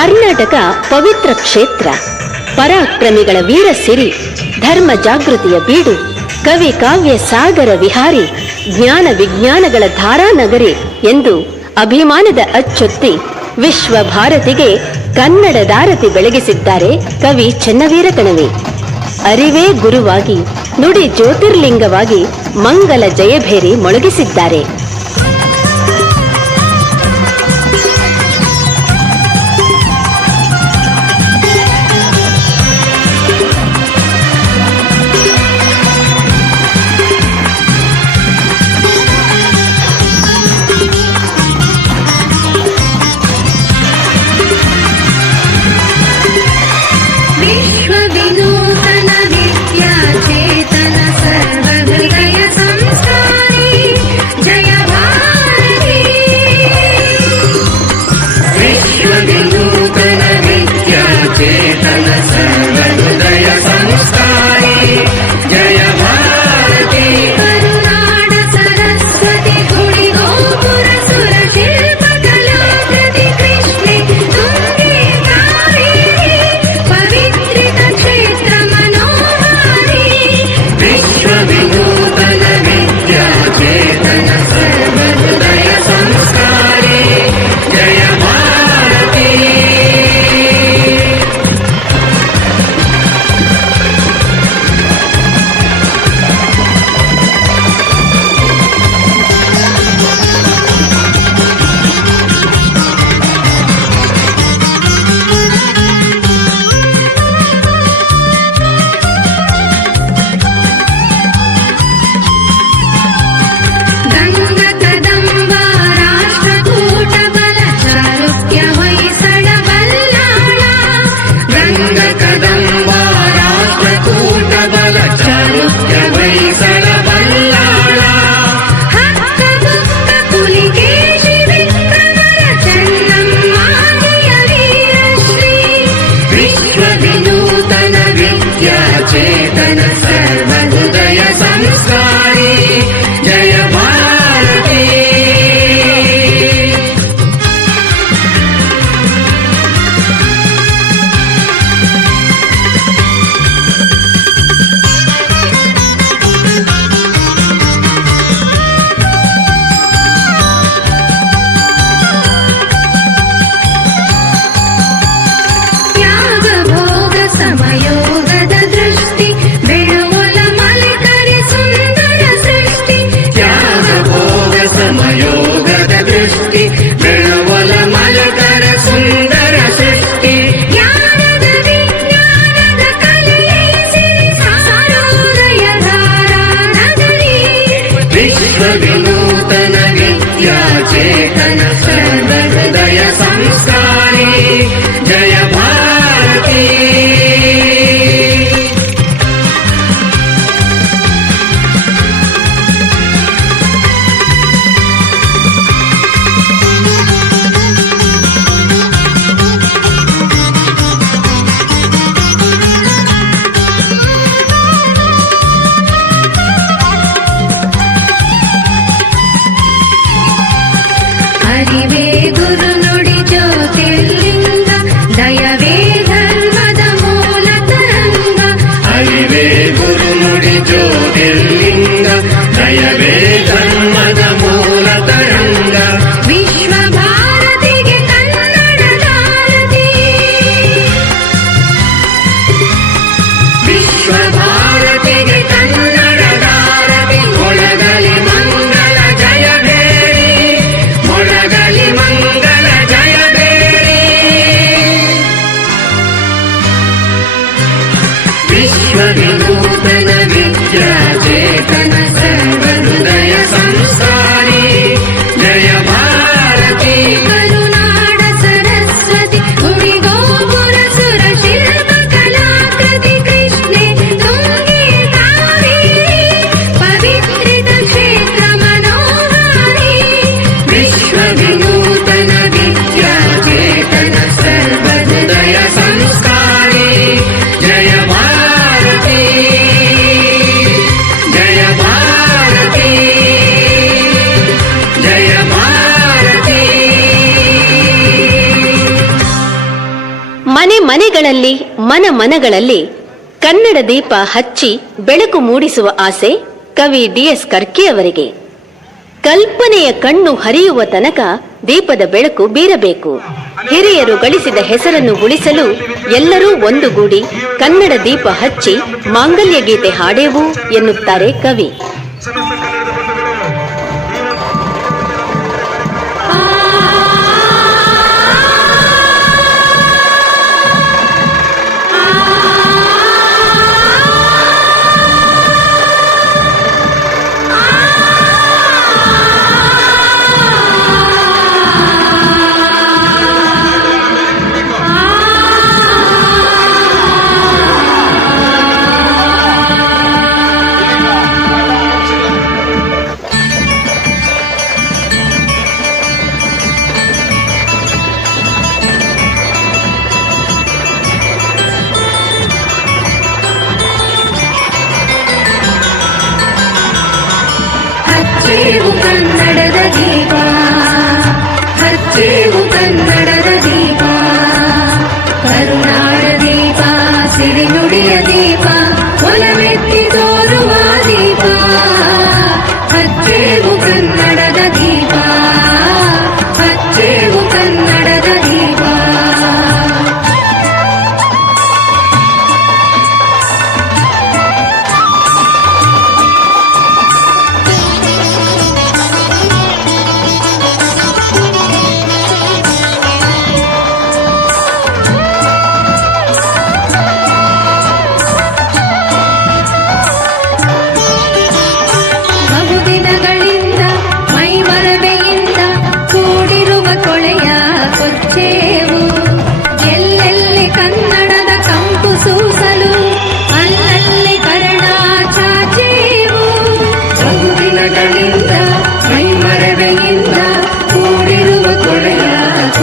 ಕರ್ನಾಟಕ ಪವಿತ್ರ ಕ್ಷೇತ್ರ. ಪರಾಕ್ರಮಿಗಳ ವೀರ ಸಿರಿ, ಧರ್ಮ ಜಾಗೃತಿಯ ಬೀಡು, ಕವಿ ಕಾವ್ಯ ಸಾಗರ ವಿಹಾರಿ, ಜ್ಞಾನ ವಿಜ್ಞಾನಗಳ ಧಾರಾನಗರಿ ಎಂದು ಅಭಿಮಾನದ ಅಚ್ಚೊತ್ತಿ ವಿಶ್ವ ಭಾರತಿಗೆ ಕನ್ನಡ ದಾರತಿ ಬೆಳಗಿಸಿದ್ದಾರೆ ಕವಿ ಚೆನ್ನವೀರ ಕಣವಿ. ಅರಿವೇ ಗುರುವಾಗಿ ನುಡಿ ಜ್ಯೋತಿರ್ಲಿಂಗವಾಗಿ ಮಂಗಲ ಜಯಭೇರಿ ಮೊಳಗಿಸಿದ್ದಾರೆ. রে ಮನ ಮನಗಳಲ್ಲಿ ಕನ್ನಡ ದೀಪ ಹಚ್ಚಿ ಬೆಳಕು ಮೂಡಿಸುವ ಆಸೆ ಕವಿ ಡಿ ಎಸ್ ಕರ್ಕಿ ಅವರಿಗೆ. ಕಲ್ಪನೆಯ ಕಣ್ಣು ಹರಿಯುವ ತನಕ ದೀಪದ ಬೆಳಕು ಬೀರಬೇಕು. ಹಿರಿಯರು ಗಳಿಸಿದ ಹೆಸರನ್ನು ಉಳಿಸಲು ಎಲ್ಲರೂ ಒಂದುಗೂಡಿ ಕನ್ನಡ ದೀಪ ಹಚ್ಚಿ ಮಾಂಗಲ್ಯ ಗೀತೆ ಹಾಡೇವು ಎನ್ನುತ್ತಾರೆ ಕವಿ.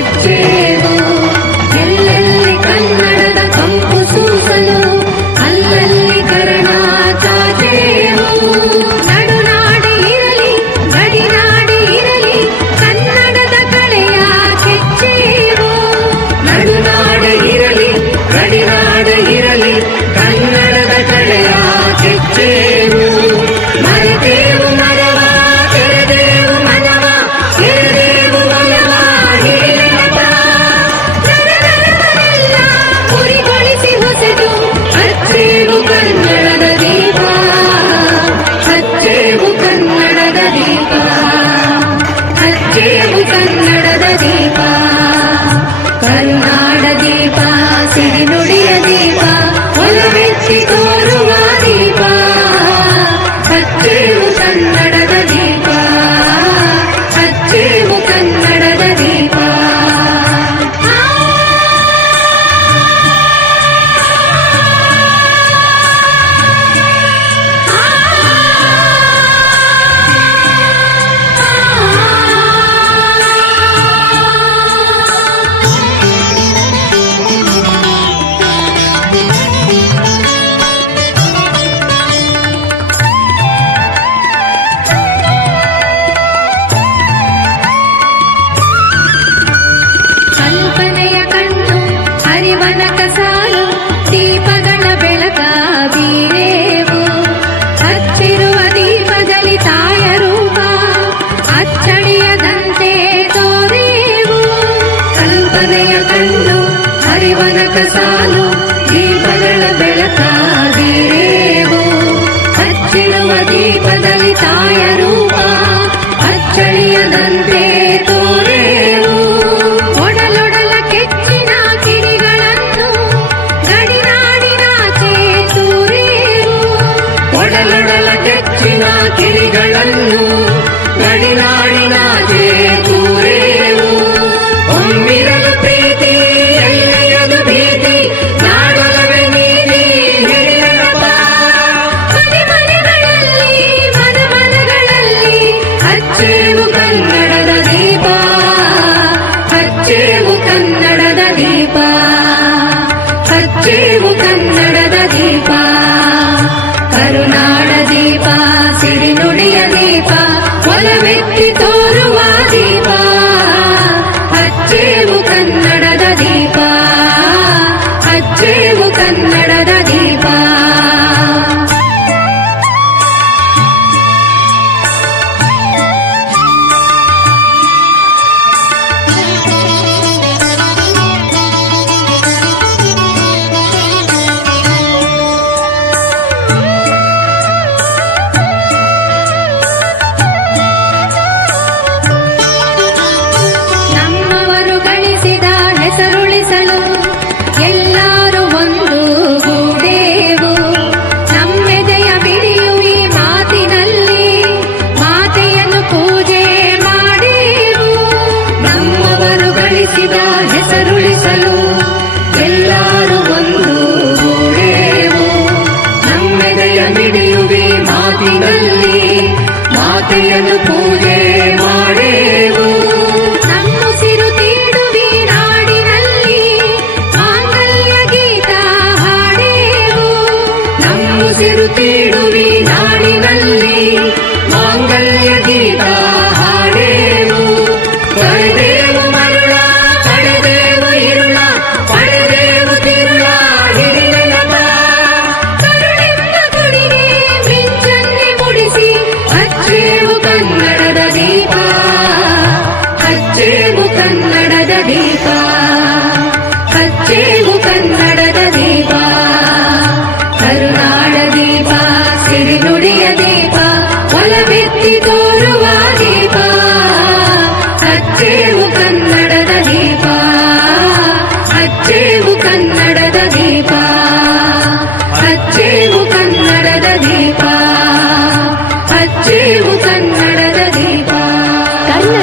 Big Oh. ಒಡಲೊಡಲ ಕೆತ್ತಿನ ಕಿರಿಗಳನ್ನು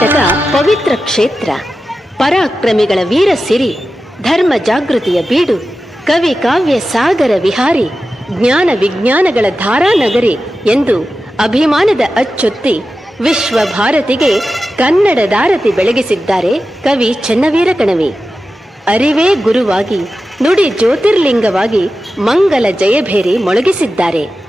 ಕರ್ನಾಟಕ ಪವಿತ್ರ ಕ್ಷೇತ್ರ. ಪರಾಕ್ರಮಿಗಳ ವೀರ ಸಿರಿ, ಧರ್ಮ ಜಾಗೃತಿಯ ಬೀಡು, ಕವಿ ಕಾವ್ಯ ಸಾಗರ ವಿಹಾರಿ, ಜ್ಞಾನ ವಿಜ್ಞಾನಗಳ ಧಾರಾನಗರಿ ಎಂದು ಅಭಿಮಾನದ ಅಚ್ಚೊತ್ತಿ ವಿಶ್ವ ಭಾರತಿಗೆ ಕನ್ನಡ ದಾರತಿ ಬೆಳಗಿಸಿದ್ದಾರೆ ಕವಿ ಚೆನ್ನವೀರ ಕಣವಿ. ಅರಿವೇ ಗುರುವಾಗಿ ನುಡಿ ಜ್ಯೋತಿರ್ಲಿಂಗವಾಗಿ ಮಂಗಲ ಜಯಭೇರಿ ಮೊಳಗಿಸಿದ್ದಾರೆ.